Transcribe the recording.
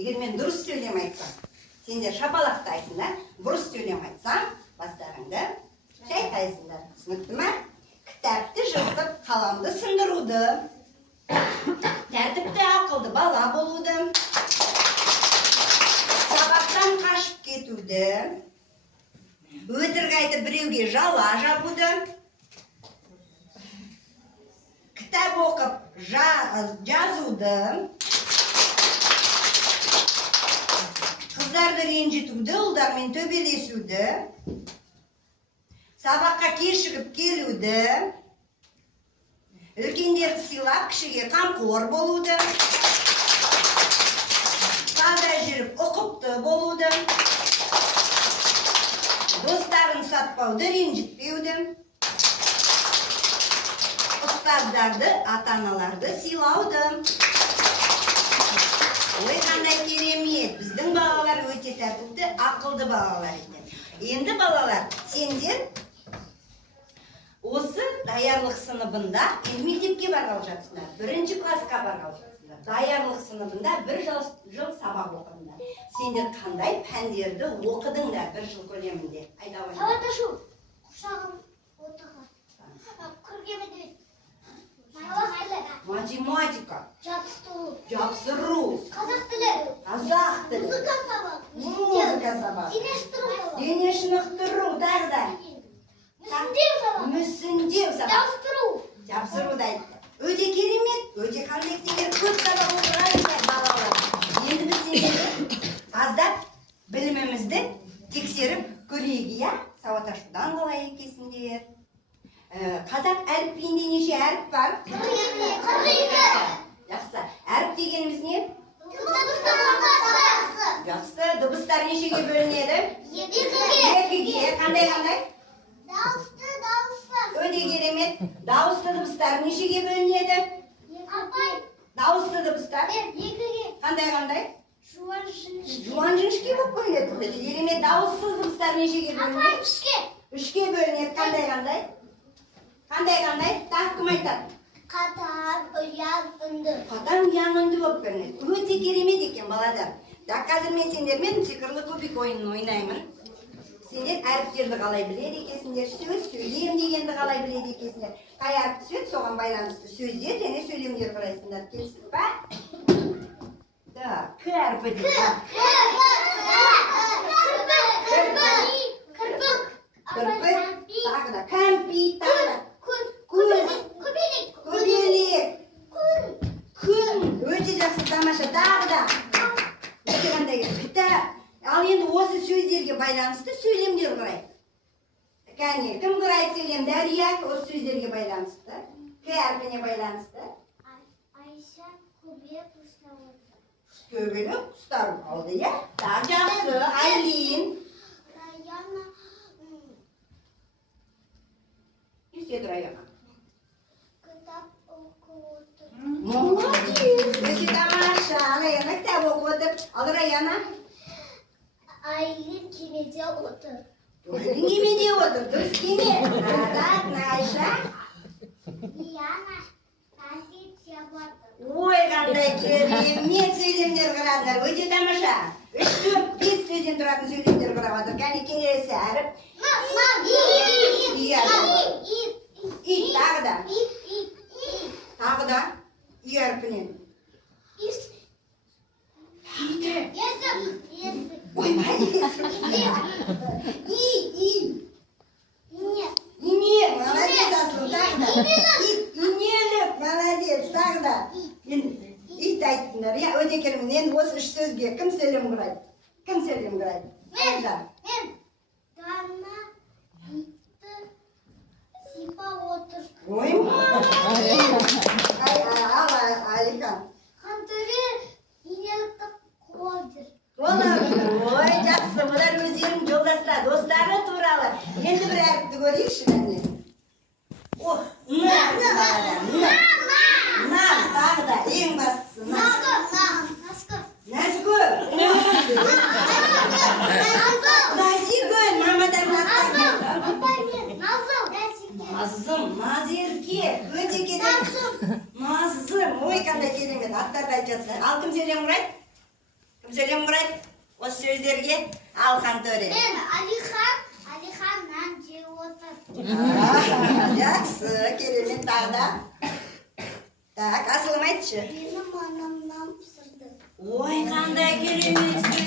Егер мен дұрыс сөйлем айтсам, сендер шапалақтайсыңдар. Бұрыс сөйлем айтсам, бастарыңды шайқайсыңдар. Түсінікті ме? Кітапты жыртып, қаламды сындыруды, тәртіпті ақылды бала болуды, сабақтан қашып кетуді, өтірік айтып біреуге жала жабуды, кітап оқып жазуды, қыздарды ренжітуді, ұлдармен төбелесуді, сабаққа кешігіп келуді, үлкендерді сыйлап, кішіге қамқор болуды, таза жүріп ұқыпты болуды, достарын сатпауды, ренжітпеуді, ұстаздарды, ата-аналарды сыйлауды. Ой, қандай керемет! Біздің балалар өте тәртіпті, ақылды балалар екен. Енді балалар, сендер осы даярлық сыныбында мектепке барғалы жатсыңдар. 1-ші классқа барғалы жатсыңдар. Даярлық сыныбында 1 жыл сабақ оқыдыңдар. Сендер қандай пәндерді оқыдыңдар 1 жыл көлемінде? Айта қойыңдар. Сауатташу, құшағым, отырғы, көркем әдебиет, математика, жапсыру, қазақ тілі, музыка сабағы, дене шынықтыру, тағы да мүсіндеу сабағы, жапсыруды айтты. Өте керемет, өте қандай сендер көп сабақ оқығансыңдар балалар. Енді біз сендерді аздап білімімізді тексеріп көрейік, иә? Сауатташудан қалай екенсіңдер? Қазақ әріпінде неше әріп бар? 42. Жақсы. Әріп дегеніміз не? Жақсы. Дыбыстар нешеге бөлінеді? 2-ге. Қандай? Өте керемет. Дауысты дыбыстар нешеге бөлінеді? Дауысты дыбыстар? 2-ге. Қандай? Жуан жіңішке. Жуан жіңішке болып бөлінеді. Өте керемет. Дауыссыз дыбыстар нешеге бөлінеді? 3-ге бөлінеді. Қандай? Тағы кім айтады? Қатар, ұян, үнді. Қатар, ұян, үнді болып көрінеді. Өте керемет екен баладар. Қазір мен сендермен сиқырлы кубик ойынын ойнаймын. Сендер әріптерді қалай біледі екенсіңдер, сөз, сөйлем дегенді қалай біледі екенсіңдер. Қай әріп түседі, соған байланысты сөздер және сөйлемдер құрайсыңдар. Келістік па? К әріпі дейді. Кірпік, тағы да кәмпит, тағы да көбелек, күн, өте жақсы, тамаша, тағы да өте қандай кітап. Ал енді осы сөздерге байланысты сөйлемдер құрайық. Кәне, кім құрайды сөйлем? Дәрия, осы сөздерге байланысты. К әрпіне байланысты. Айша көбелек ұстап алды. Көбелек ұстап алды, иә? Так, жақсы, Айлин. Раяна Үстеді Раяна. кітап оқып отыр. Молодец, өте тамаша. Раяна кітап оқып отыр. Ал Раяна? Айлин кемеде отыр. Айлин кемеде отыр, дұрыс кеме. Так, Найша? Диана такси теуіп отыр. Ой, қандай керемет сөйлемдер құрадыңдар, өте тамаша. 3, 4, 5 сөзден тұратын сөйлемдер құрап отыр. Кәне келесі әріп. Ит, тағы да. Тағы да. И әрпінен. Ой, молодец. Ине, молодец, Аслан, тағы да. Инелік, молодец, тағы да. Ит айттыңдар, иә, өте керемет. Енді осы 3 сөзге кім сөйлем құрайды? Мен. Дана итті сипап отыр. Ой, молодец. Ал, Алихан. Хантөре инелікті қойдыр. Ой, жақсы, бұлар өздерінің жолдастары, достары туралы. Енді бір әріпті көрейікші мәне. Ох, нан, тағы да, ең бастысы нан. Назгүл. Назигүл, мамадан бастаған. Назым, Назерке, өте керемет. Назым, ой, қандай керемет, аттарды айтып жатсың. Ал кім сөйлем құрайды? Кім Осы сөздерге Алхан Төре. Men Aliхан nan jeb o'tir. Жақсы, керемет тағы да. Так, асылым айтшы. Meni manamdan pishirdi. Ой, қандай керемет